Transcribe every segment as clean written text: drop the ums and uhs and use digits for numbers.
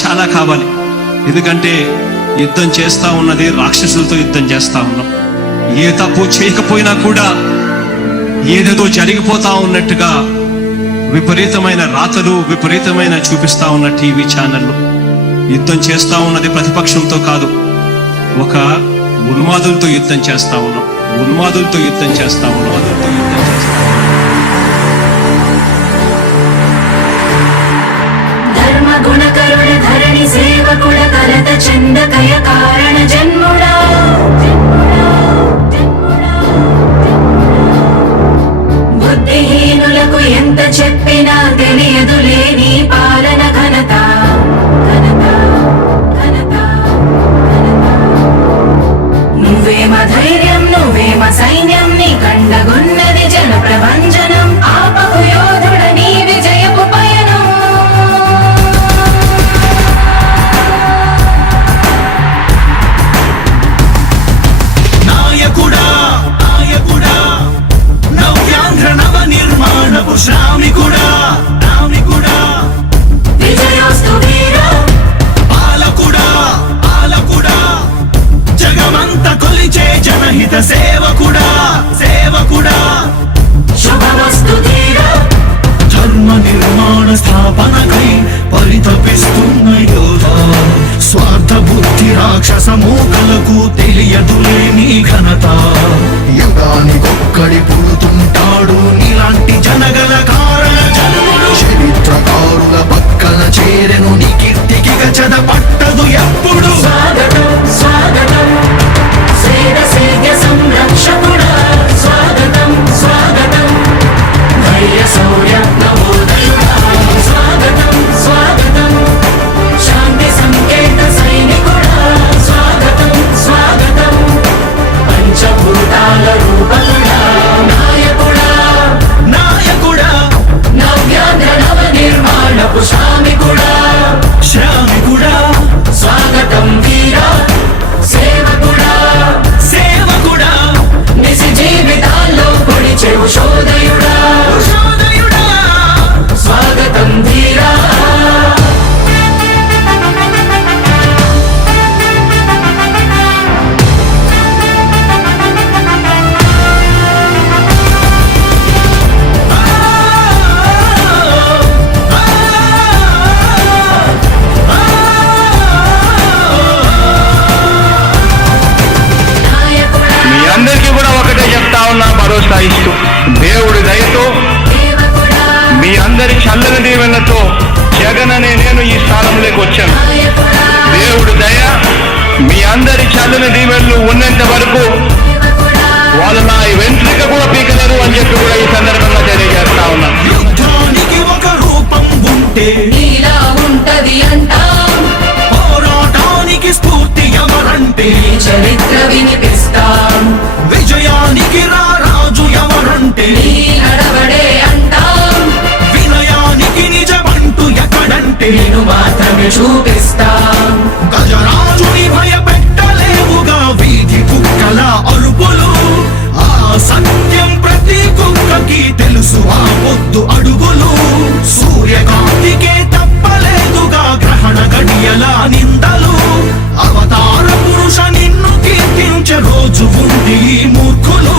చాలా కావాలి. ఎందుకంటే యుద్ధం చేస్తా ఉన్నది రాక్షసులతో యుద్ధం చేస్తా ఉన్నాం. ఏ తప్పు చేయకపోయినా కూడా ఏదేదో జరిగిపోతా ఉన్నట్టుగా విపరీతమైన రాతలు, విపరీతమైన చూపిస్తా ఉన్న టీవీ ఛానళ్ళు. యుద్ధం చేస్తా ఉన్నది ప్రతిపక్షంతో కాదు, ఒక ఉన్మాదులతో యుద్ధం చేస్తా ఉన్నాం. ఉన్మాదులతో యుద్ధం చేస్తా ఉన్నాం. ధర్మ గుణకరుణ ధరణి సేవకుడ కలత చందకయ కారణ జన్ముడా బుద్ధిహీనులకు ఎంత చెప్పినా తెలియదులే నీ పాలన ఘనత. నువ్వేమ ధైర్యం, నువ్వేమ సైన్యం, నీ కండగున్నది జన ప్రభంజనం. ఆపకు యోధుడ నీ విజయపు పయనం. నాయకుడా నాయకుడా నవ్యాంధ్ర నవ నిర్మాణపు శ్రామికుడా రామికుడా విజయోస్తు వీరా పాలకుడా పాలకుడా జగమంత కొలిచే జనహిత సేవకుడా సేవకుడా శుభమస్తు ధీరా ధర్మ నిర్మాణ స్థాపనకై పరితపిస్తున్న యోధా. స్వార్థ బుద్ధి రాక్షస మూకలకు తెలియదులే నీ ఘనత. యుగానికొక్కడి పుడుతుంటాడు నీలాంటి జనగల కారణ జన్ముడు. చరిత్రకారుల పక్కన చేరెను నీ కీర్తికి గచద పట్టదు ఎప్పుడు. స్వాగతం స్వాగతం సేద సేద్య సంరక్షకుడా. స్వాగతం స్వాగతం ధైర్య శౌర్య నవోదయుడా. స్వాగతం స్వాగతం శాంతి సంకేత సైనికుడా. స్వాగతం స్వాగతం పంచభూతాల రూపకుడా. నాయకుడా నాయకుడా నవ్యాంధ్ర నవ నిర్మాణపు శ్రామికుడా. శ్రామికుడా స్వాగతం వీరా సేవకుడా. సేవకుడా నిజ జీవితాల్లో పొడిచెవు శోధయుడా. శోధయుడా స్వాగతం ధీరా నాయకుడా మీ అందరికీ కూడా ఒకటే చెప్తా ఉన్నా, భరోసా ఇస్తూ దేవుడి దయతో సేవకుడా. మీ అందరి చల్లని దీవెనతో జగన్ అనే నేను ఈ స్థానంలోకి వచ్చాను. నాయకుడా దేవుడి దయ, మీ అందరి చల్లని దీవెనలు ఉన్నంత వరకు సేవకుడా. వాళ్ళు నా వెంట్రిక కూడా పీకలేరు అని చెప్పి కూడా ఈ సందర్భంగా తెలియజేస్తా ఉన్నా. యుద్ధానికి ఒక రూపం ఉంటే నీలా ఉంటది అంటాం. పోరాటానికి స్ఫూర్తి ఎవరంటే నీ చరిత్ర వినిపిస్తాం. విజయానికి రారాజు ఎవరంటే నీ నడవడే అంటాం. వినయానికి నిజమంటూ ఎక్కడంటే నేను మాత్రమే చూపిస్తాం. గజరాజుని భయపెట్టలేవుగా వీధి కుక్కల అరుపులు. ఆ సత్యం ప్రతి కుక్కకి తెలుసు, ఆ ముద్దు అడుగులు. సూర్యకాంతికే తప్పలేదుగా గ్రహణ గడియల నిందలు. అవతార పురుష నిన్ను కీర్తించే రోజు ఉంది ఈ మూర్ఖులు.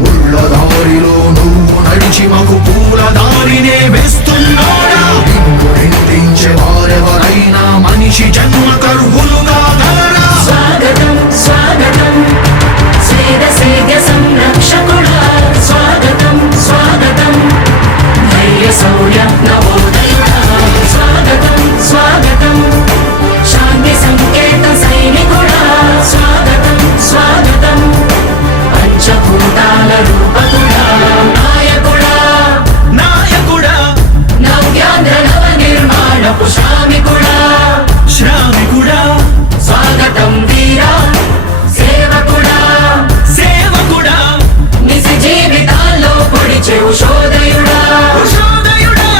ముళ్ళ దారిలో నువ్వు నడిచి మాకు పూల దారినే వేస్తున్నాడా నిన్ను నిందించే వారెవరైనా మనిషి జన్మ కర్హులుగా గలరా. స్వాగతం స్వాగతం సేద సేద్య సంరక్షకుడా. స్వాగతం స్వాగతం ధైర్య శౌర్య నవోదయుడా. స్వాగతం స్వాగతం శాంతి సంకేత సైనికుడా. స్వాగతం స్వాగతం పంచభూతాల రూపకుడా. నాయకుడా నాయకుడా నవ్యాంధ్ర నవ నిర్మాణపు శ్రామికుడా. శ్రామికుడా స్వాగతం వీరా సేవకుడా. సేవకుడా నిజ జీవితాల్లో పొడిచెవు శోధయుడా. శోధయుడా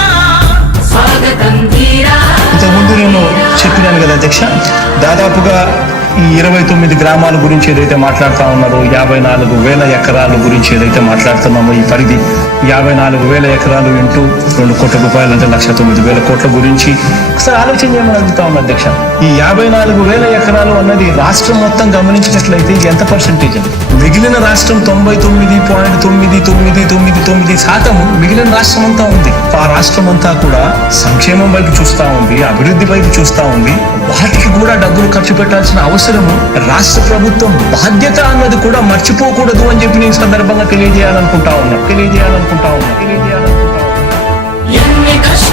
స్వాగతం ధీరా ఇంతకుముందు నేను చెప్పినాను కదా అధ్యక్ష, దాదాపుగా ఈ 29 గ్రామాల గురించి ఏదైతే మాట్లాడుతా ఉన్నారో 54,000 ఎకరాల గురించి ఏదైతే మాట్లాడుతున్నామో ఈ పరిధి 54,000 ఎకరాలు ఇంటూ 2 కోట్ల రూపాయలు అంటే 1,09,000 కోట్ల గురించి ఒకసారి ఆలోచన చేయమని అడుగుతా ఉన్నా అధ్యక్ష. ఈ 54,000 ఎకరాలు అన్నది రాష్ట్రం మొత్తం గమనించినట్లయితే ఎంత పర్సెంటేజ్ అండి? మిగిలిన రాష్ట్రం 99.999% మిగిలిన రాష్ట్రం అంతా ఉంది. ఆ రాష్ట్రం అంతా కూడా సంక్షేమం వైపు చూస్తా ఉంది, అభివృద్ధి వైపు చూస్తా ఉంది. వాటికి కూడా డబ్బులు ఖర్చు పెట్టాల్సిన అవసరము రాష్ట్ర ప్రభుత్వం బాధ్యత అన్నది కూడా మర్చిపోకూడదు అని చెప్పి నేను సందర్భంగా తెలియజేయాలనుకుంటా ఉన్నా. ఎన్ని కష్టాలు